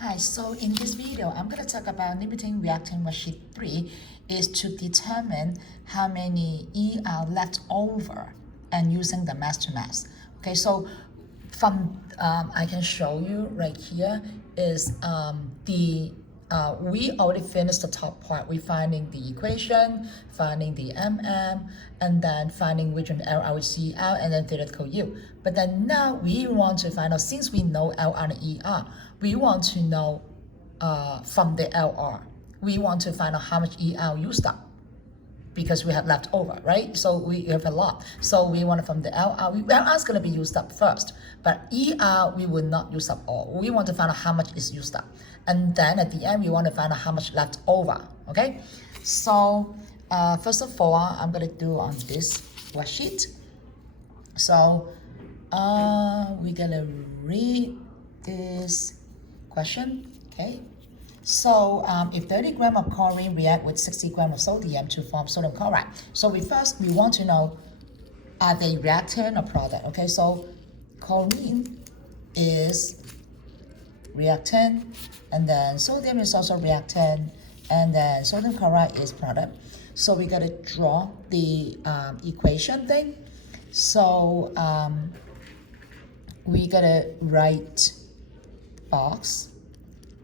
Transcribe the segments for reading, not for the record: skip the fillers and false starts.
Hi, so in this video, I'm going to talk about limiting reactant worksheet 3 is to determine how many E are left over and using the mass to mass. Okay, so from I can show you right here is we already finished the top part. We're finding the equation, finding the and then finding which one L, R, would C out, and then theoretical U. But then now we want to find out, since we know L, R, and ER, we want to know from the LR, we want to find out how much ER used up because we have left over, right? So we have a lot. So we want from the LR, LR is going to be used up first, but ER, we will not use up all. We want to find out how much is used up. And then at the end, we want to find out how much left over, okay? So first of all, I'm going to do on this worksheet. So we're going to read this question, okay? So if 30 grams of chlorine react with 60 grams of sodium to form sodium chloride, so we want to know, are they reactant or product? Okay, so chlorine is reactant, and then sodium is also reactant, and then sodium chloride is product. So we gotta draw the equation thing. So we gotta write box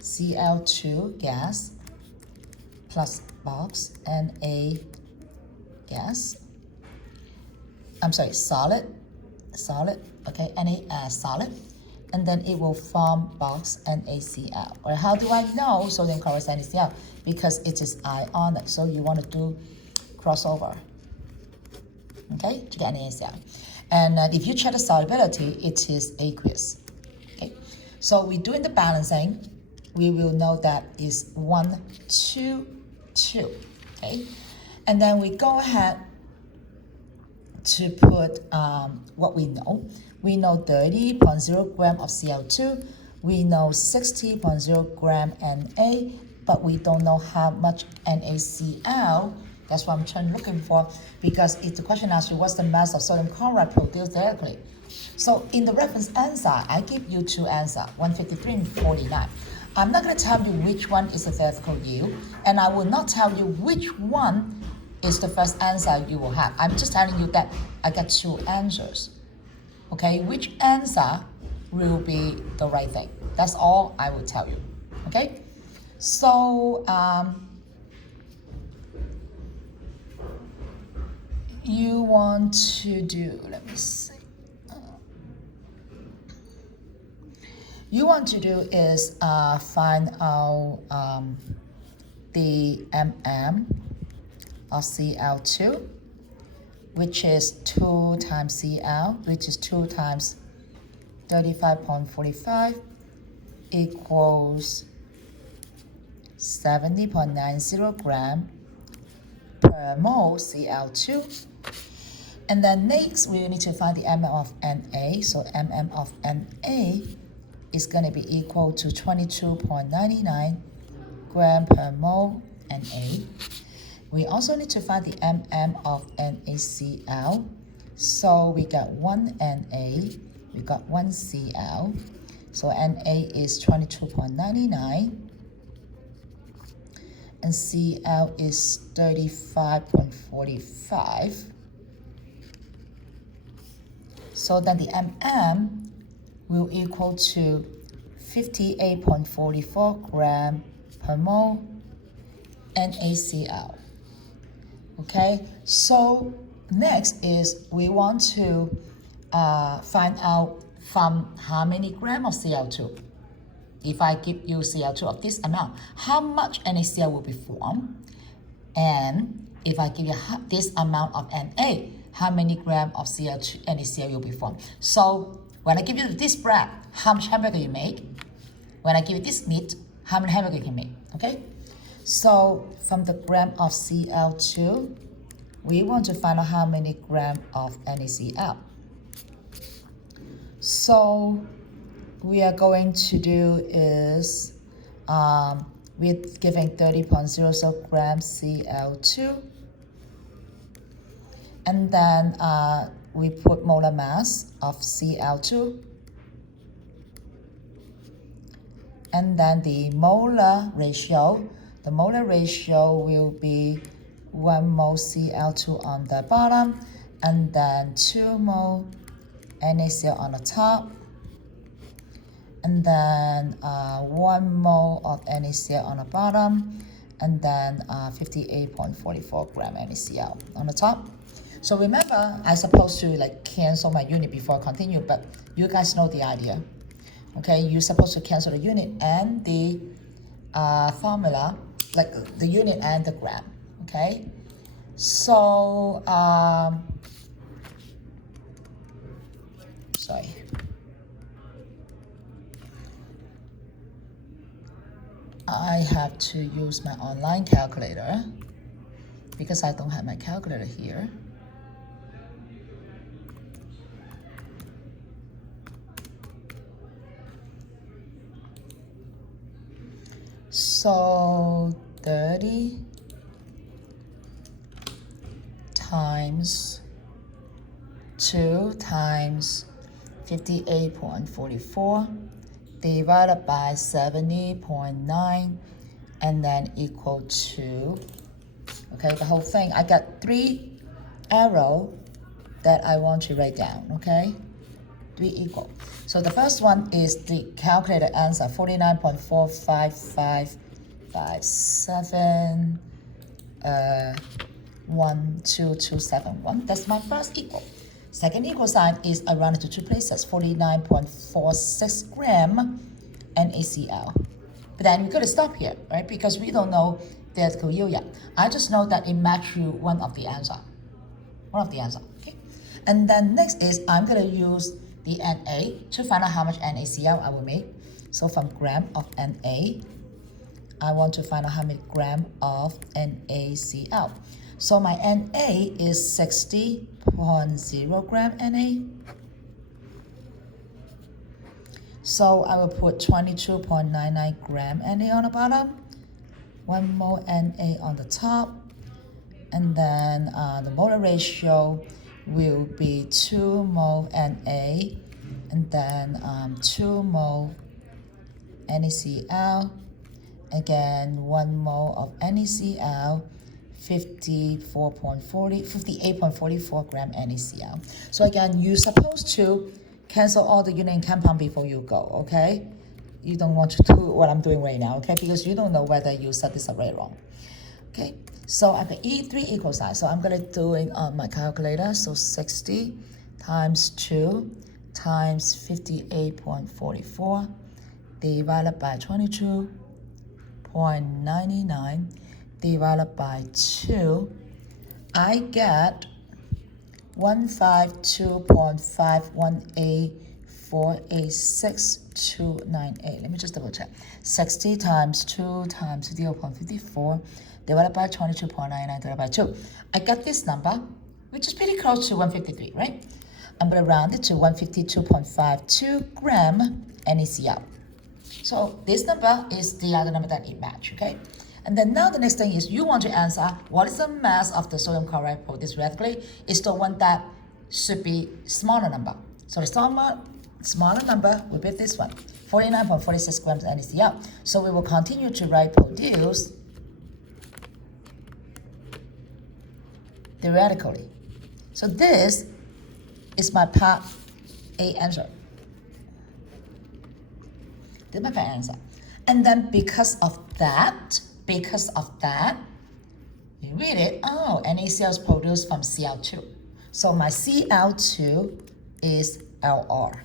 Cl2 gas plus box Na gas. I'm sorry, solid, okay, Na solid, and then it will form box NaCl. Or how do I know sodium chloride is NaCl? Because it is ionic, so you want to do crossover, okay, to get NaCl. And if you check the solubility, it is aqueous. Okay, so we're doing the balancing. We will know that is 1, 2, 2, okay? And then we go ahead to put what we know. We know 30.0 gram of Cl2. We know 60.0 gram Na, but we don't know how much NaCl. That's what I'm looking for, because if the question asks you what's the mass of sodium chloride produced directly. So in the reference answer, I give you two answers, 153 and 49. I'm not going to tell you which one is the theoretical U, and I will not tell you which one is the first answer you will have. I'm just telling you that I got two answers. Okay, which answer will be the right thing? That's all I will tell you. Okay, so you want to do, let me see. You want to do is find out the of Cl2, which is 2 times Cl, which is 2 times 35.45 equals 70.90 gram per mole Cl2. And then next, we need to find the mm of Na. So mm of Na is going to be equal to 22.99 gram per mole Na. We also need to find the mm of NaCl. So we got 1 Na, we got 1 Cl. So Na is 22.99 and Cl is 35.45. So then the mm will equal to 58.44 gram per mole NaCl. Okay, so next is we want to find out from how many grams of Cl2. If I give you Cl2 of this amount, how much NaCl will be formed? And if I give you this amount of Na, how many grams of Cl2 NaCl will be formed? So when I give you this bread, how much hamburger you make? When I give you this meat, how many hamburger you can make? Okay? So from the gram of Cl2, we want to find out how many grams of NaCl. So we are going to do is we're giving 30.00 grams Cl2, and then we put molar mass of Cl2, And then the molar ratio will be 1 mole Cl2 on the bottom, and then 2 mole NaCl on the top, and then 1 mole of NaCl on the bottom, and then 58.44 gram NaCl on the top. So remember, I'm supposed to like cancel my unit before I continue, but you guys know the idea. Okay, you're supposed to cancel the unit and the formula, like the unit and the gram. Okay, so sorry. I have to use my online calculator because I don't have my calculator here. So 30 times 2 times 58.44 divided by 70.9 and then equal to, okay, the whole thing. I got 3 arrows that I want to write down, okay? 3 equal. So the first one is the calculated answer, 49.45557 12271. That's my first equal. Second equal sign is I rounded to 2 places, 49.46 gram NaCl. But then we could stop here, right? Because we don't know the theoretical yield yet. I just know that it matches you one of the answer. Okay? And then next is I'm gonna use the Na to find out how much NaCl I will make. So from gram of Na, I want to find out how many gram of NaCl. So my Na is 60.0 gram Na. So I will put 22.99 gram Na on the bottom, 1 mole Na on the top, and then the molar ratio will be 2 mole Na, and then 2 mole NaCl, again 1 mole of NaCl, 58.44 gram NaCl. So again, you're supposed to cancel all the unit and compound before you go, okay? You don't want to do what I'm doing right now, okay? Because you don't know whether you set this up right or wrong. Okay, so I got 3 equal signs. So I'm gonna do it on my calculator. So 60 times 2 times 58.44 divided by 22.99 divided by 2. I get 152.518486.298. Let me just double check. 60 times 2 times 0.54 divided by 22.99 divided by 2. I got this number, which is pretty close to 153, right? I'm going to round it to 152.52 gram NaCl. So this number is the other number that it matches, okay? And then now the next thing is you want to answer what is the mass of the sodium chloride produced radically. It's the one that should be smaller number. So the smaller number will be this one, 49.46 grams NaCl. So we will continue to write produce theoretically. So this is my part A answer. This is my part answer. And then because of that, you read it, oh, NaCl is produced from Cl2. So my Cl2 is Lr.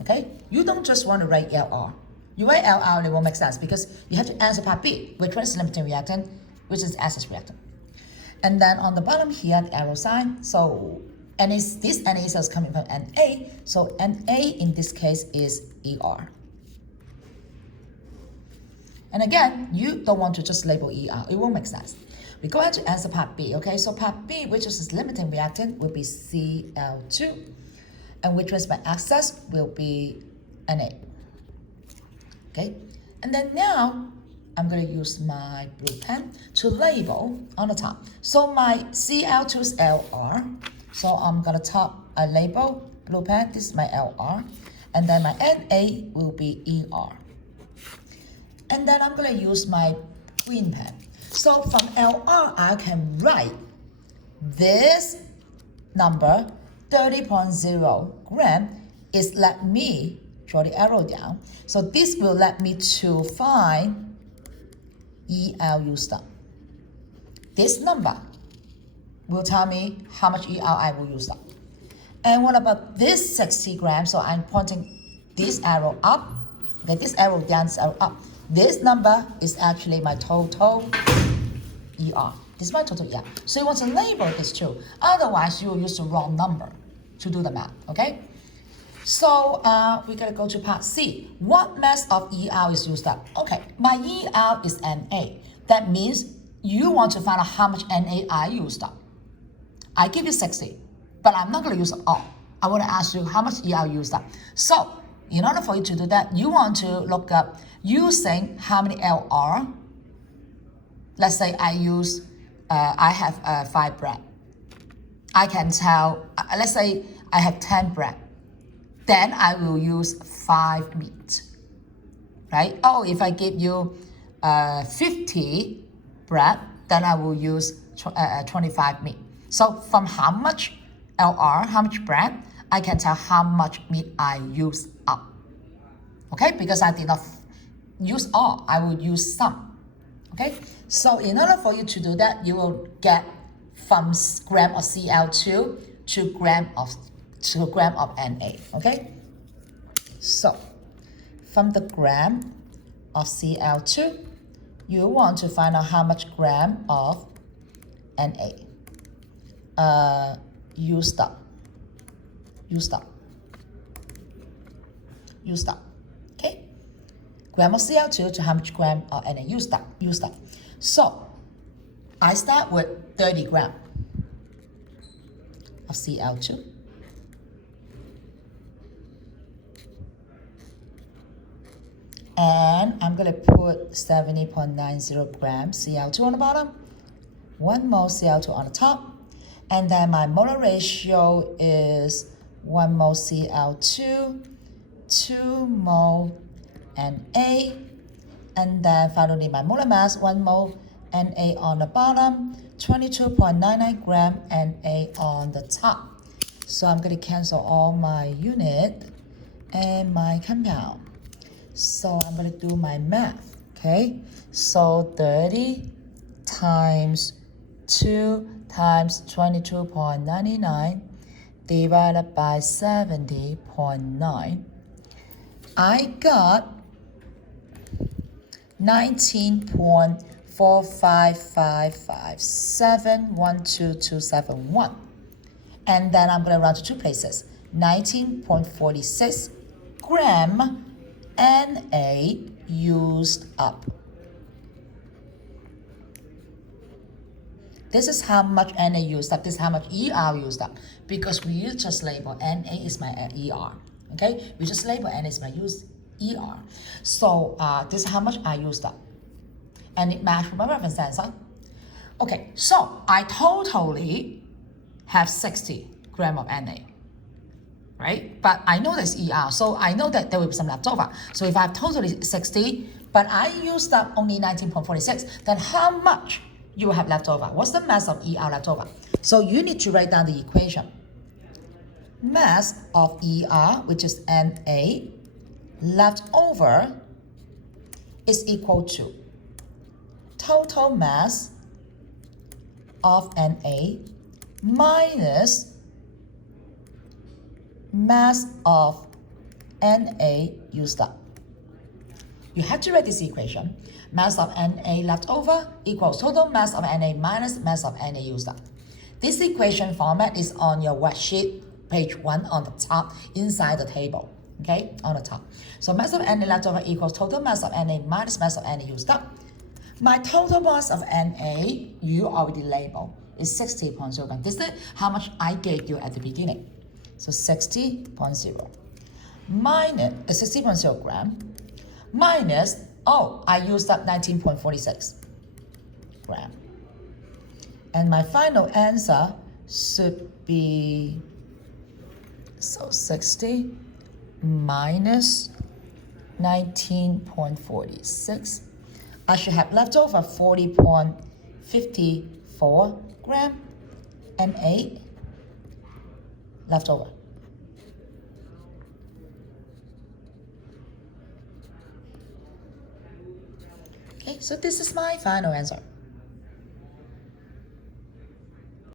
Okay? You don't just want to write Lr. You write Lr, it won't make sense because you have to answer part B, which one is limiting reactant, which is acid reactant. And then on the bottom here, the arrow sign. So this NaCl is coming from Na. So Na in this case is Er. And again, you don't want to just label ER. It won't make sense. We go ahead to answer part B, okay? So part B, which is this limiting reactant, will be Cl2. And which is my excess will be Na. Okay? And then now, I'm going to use my blue pen to label on the top. So my Cl2 is Lr. So I'm going to label blue pen. This is my Lr. And then my NA will be ER. And then I'm going to use my green pen. So from LR, I can write this number, 30.0 gram, is let me draw the arrow down. So this will let me to find EL used up. This number will tell me how much EL I will use up. And what about this 60 grams? So I'm pointing this arrow up, okay, this arrow down, this arrow up. This number is actually my total ER. This is my total ER. So you want to label this too. Otherwise, you will use the wrong number to do the math, okay? So we gotta go to part C. What mass of ER is used up? Okay, my ER is Na. That means you want to find out how much Na I used up. I give you 60, but I'm not gonna use it all. I wanna ask you how much ER used up. So in order for you to do that, you want to look up using how many LR. Let's say I have 5 bread. I can tell, let's say I have 10 bread. Then I will use 5 meat, right? Oh, if I give you 50 bread, then I will use 25 meat. So from how much LR, how much bread, I can tell how much meat I use up. Okay, because I did not use all, I will use some. Okay, so in order for you to do that, you will get from gram of Cl2 to gram of Na. Okay, so from the gram of Cl2, you want to find out how much gram of Na used up. Okay, gram of Cl2 to how much gram of Na used up. So I start with 30 gram of Cl2. And I'm going to put 70.90 grams Cl2 on the bottom, 1 mole Cl2 on the top, and then my molar ratio is 1 mole Cl2, 2 mole Na, and then finally my molar mass, 1 mole Na on the bottom, 22.99 gram Na on the top. So I'm going to cancel all my unit and my compound. So I'm going to do my math, okay? So 30 times 2 times 22.99 divided by 70.9. I got 19.4555712,271. And then I'm going to round to 2 places. 19.46 gram Na used up. This is how much Na used up. This is how much ER used up. Because we just label Na is my ER. Okay? We just label Na is my ER. So this is how much I used up. And it matched with my reference answer. Okay, so I totally have 60 gram of Na. Right? But I know there's ER, so I know that there will be some left over. So if I have totally 60, but I used up only 19.46, then how much you will have left over? What's the mass of ER left over? So you need to write down the equation. Mass of ER, which is Na, left over is equal to total mass of Na minus mass of Na used up. You have to write this equation. Mass of Na left over equals total mass of Na minus mass of Na used up. This equation format is on your worksheet, page 1 on the top, inside the table, okay, on the top. So mass of Na left over equals total mass of Na minus mass of Na used up. My total mass of Na, you already labeled, is 60.0 grams. This is how much I gave you at the beginning. So 60.0 minus 60.0 gram minus, oh, I used up 19.46 gram. And my final answer should be, so 60 minus 19.46. I should have left over 40.54 gram and 8 left over. Okay, so this is my final answer.